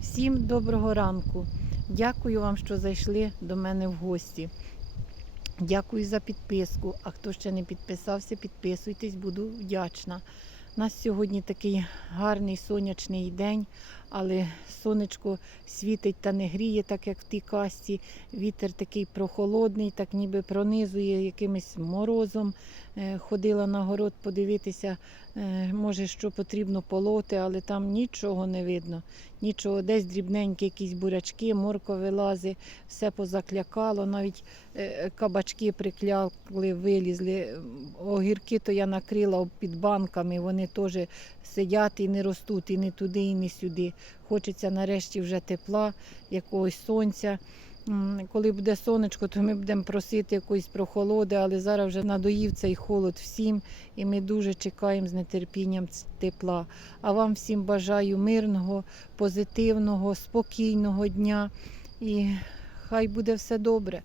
Всім доброго ранку. Дякую вам, що зайшли до мене в гості. Дякую за підписку. А хто ще не підписався, підписуйтесь, буду вдячна. У нас сьогодні такий гарний сонячний день, але сонечко світить та не гріє, так як в тій касті. Вітер такий прохолодний, так ніби пронизує якимось морозом. Е, Ходила на город подивитися, е, може, що потрібно полоти, але там нічого не видно. Нічого, десь дрібненькі якісь бурячки, морква вилази, все позаклякало, навіть е, кабачки приклякли, вилізли. Огірки то я накрила під банками, вони теж сидять і не ростуть, і не туди, і не сюди. Хочеться нарешті вже тепла, якогось сонця. Коли буде сонечко, то ми будемо просити якоїсь прохолоди, але зараз вже надоїв цей холод всім, і ми дуже чекаємо з нетерпінням тепла. А вам всім бажаю мирного, позитивного, спокійного дня і хай буде все добре.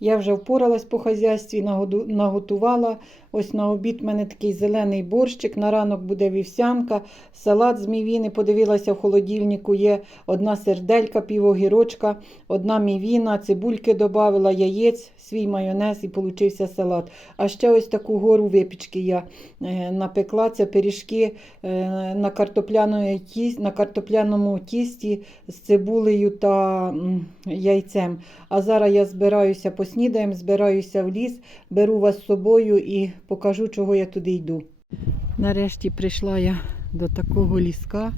Я вже впоралась по хазяйстві, наготувала. Ось на обід в мене такий зелений борщик, на ранок буде вівсянка, салат з мівіни. Подивилася в холодильнику, є одна серделька, пів огірочка, одна мівіна, цибульки додавила, яєць, свій майонез і получився салат. А ще ось таку гору випічки я е, напекла. Це пиріжки е, на, на картопляному тісті з цибулею та яйцем. А зараз я збираюся поснідаємо, збираюся в ліс, беру вас з собою і покажу, чого я туди йду. Нарешті прийшла я до такого ліска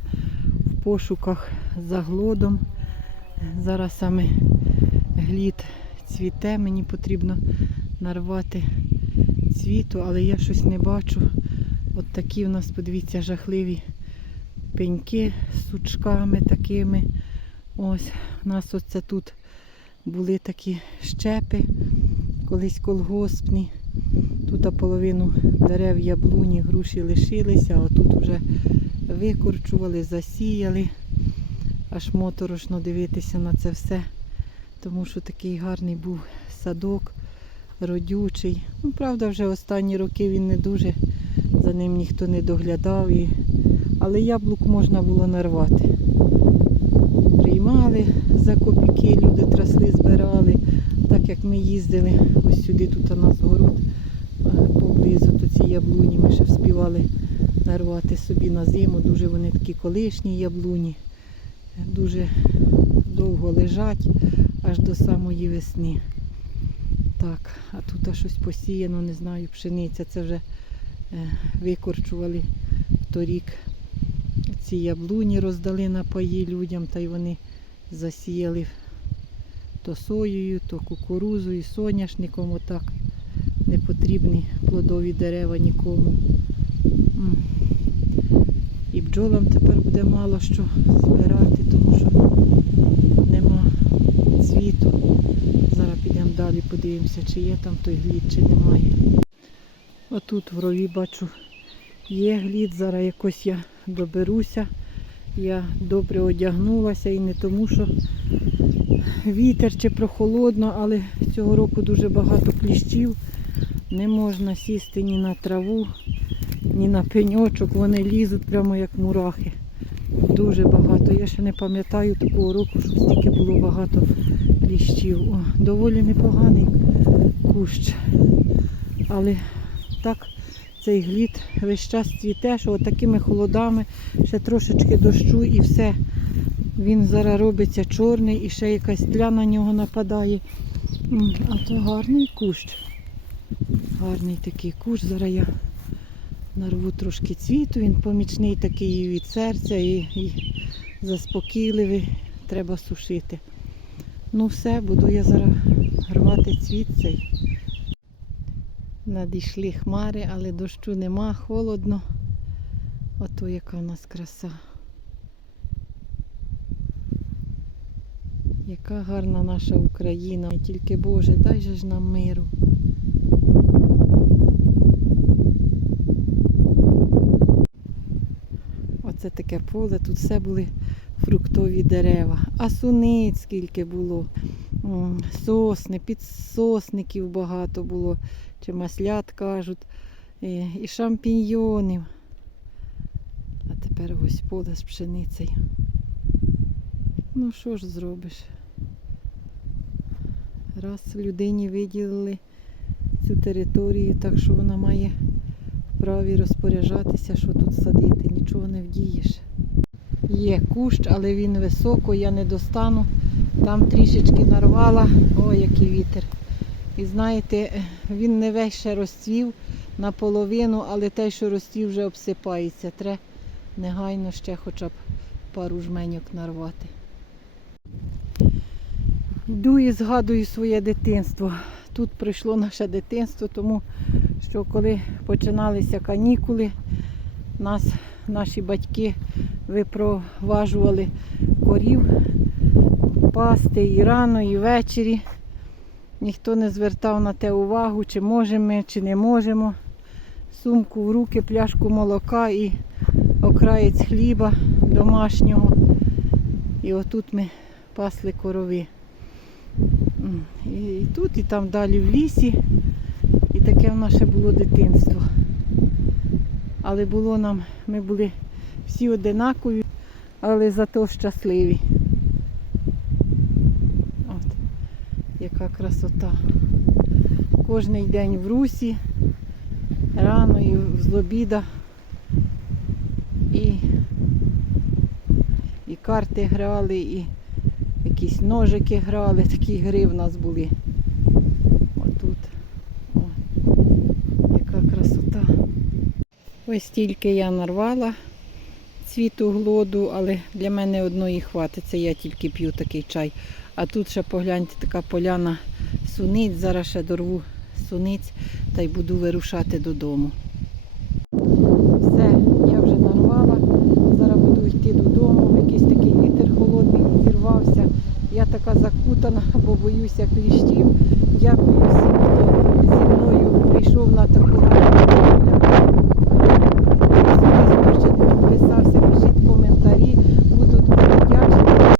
в пошуках за глодом. Зараз саме глід цвіте, мені потрібно нарвати цвіту, але я щось не бачу. От такі в нас, подивіться, жахливі пеньки з сучками такими. Ось у нас оце тут були такі щепи, колись колгоспні. Тут половину дерев яблуні, груші лишилися, а тут вже викорчували, засіяли. Аж моторошно дивитися на це все, тому що такий гарний був садок, родючий. Ну, правда, вже останні роки він не дуже, за ним ніхто не доглядав, і... але яблук можна було нарвати. Приймали за копійки, як ми їздили ось сюди, тут у нас город е, поблизу, то ці яблуні ми ще вспівали нарвати собі на зиму. Дуже вони такі колишні яблуні, дуже довго лежать аж до самої весни. Так, а тут щось посіяно, не знаю, пшениця. Це вже е, викорчували торік. Ці яблуні роздали на паї людям, та й вони засіяли то соєю, то кукурузою, соняшником, отак. Не потрібні плодові дерева нікому. І бджолам тепер буде мало що збирати, тому що нема цвіту. Зараз підемо далі, подивимося, чи є там той глід, чи немає. Отут в рові бачу є глід, зараз якось я доберуся. Я добре одягнулася і не тому, що вітер чи прохолодно, але цього року дуже багато кліщів. Не можна сісти ні на траву, ні на пеньочок. Вони лізуть прямо як мурахи. Дуже багато. Я ще не пам'ятаю такого року, щоб стільки було багато кліщів. О, доволі непоганий кущ. Але так цей глід весь час цвіте, що от такими холодами, ще трошечки дощу і все. Він зараз робиться чорний і ще якась тля на нього нападає. А то гарний кущ. Гарний такий кущ. Зараз я нарву трошки цвіту, він помічний такий від серця і, і заспокійливий. Треба сушити. Ну все, буду я зараз рвати цвіт цей. Надійшли хмари, але дощу нема, холодно. Ото яка у нас краса. Яка гарна наша Україна. Тільки Боже, дай же ж нам миру. Оце таке поле, тут все були фруктові дерева. А суниць скільки було. Сосни, підсосників багато було чи маслят кажуть, і, шампіньйонів. А тепер ось поле з пшеницею. Ну що ж зробиш? Раз людині виділили цю територію, так що вона має вправі розпоряджатися, що тут садити, нічого не вдієш. Є кущ, але він високо, я не достану. Там трішечки нарвала, о, який вітер. І знаєте, він не весь ще розцвів наполовину, але те, що розцвів, вже обсипається. Треба негайно ще хоча б пару жменьок нарвати. Йду і згадую своє дитинство. Тут прийшло наше дитинство, тому що коли починалися канікули, нас наші батьки випроваджували корів пасти і рано, і ввечері. Ніхто не звертав на те увагу, чи можемо ми, чи не можемо. Сумку в руки, пляшку молока і окраєць хліба домашнього. І отут ми пасли корови. І, тут, і там далі в лісі. І таке в наше було дитинство. Але було нам, ми були всі одинакові, але зато щасливі. От, яка красота. Кожний день в русі, рано і з обіда. І, і карти грали, і якісь ножики грали, такі гри в нас були. Отут. О, яка красота. Ось тільки я нарвала цвіту глоду, але для мене одної хватить. Це я тільки п'ю такий чай. А тут ще погляньте, така поляна суниць. Зараз ще дорву суниць та й буду вирушати додому. пока закутана, бо боюся кліщів. Дякую всім, хто зі мною прийшов на таку.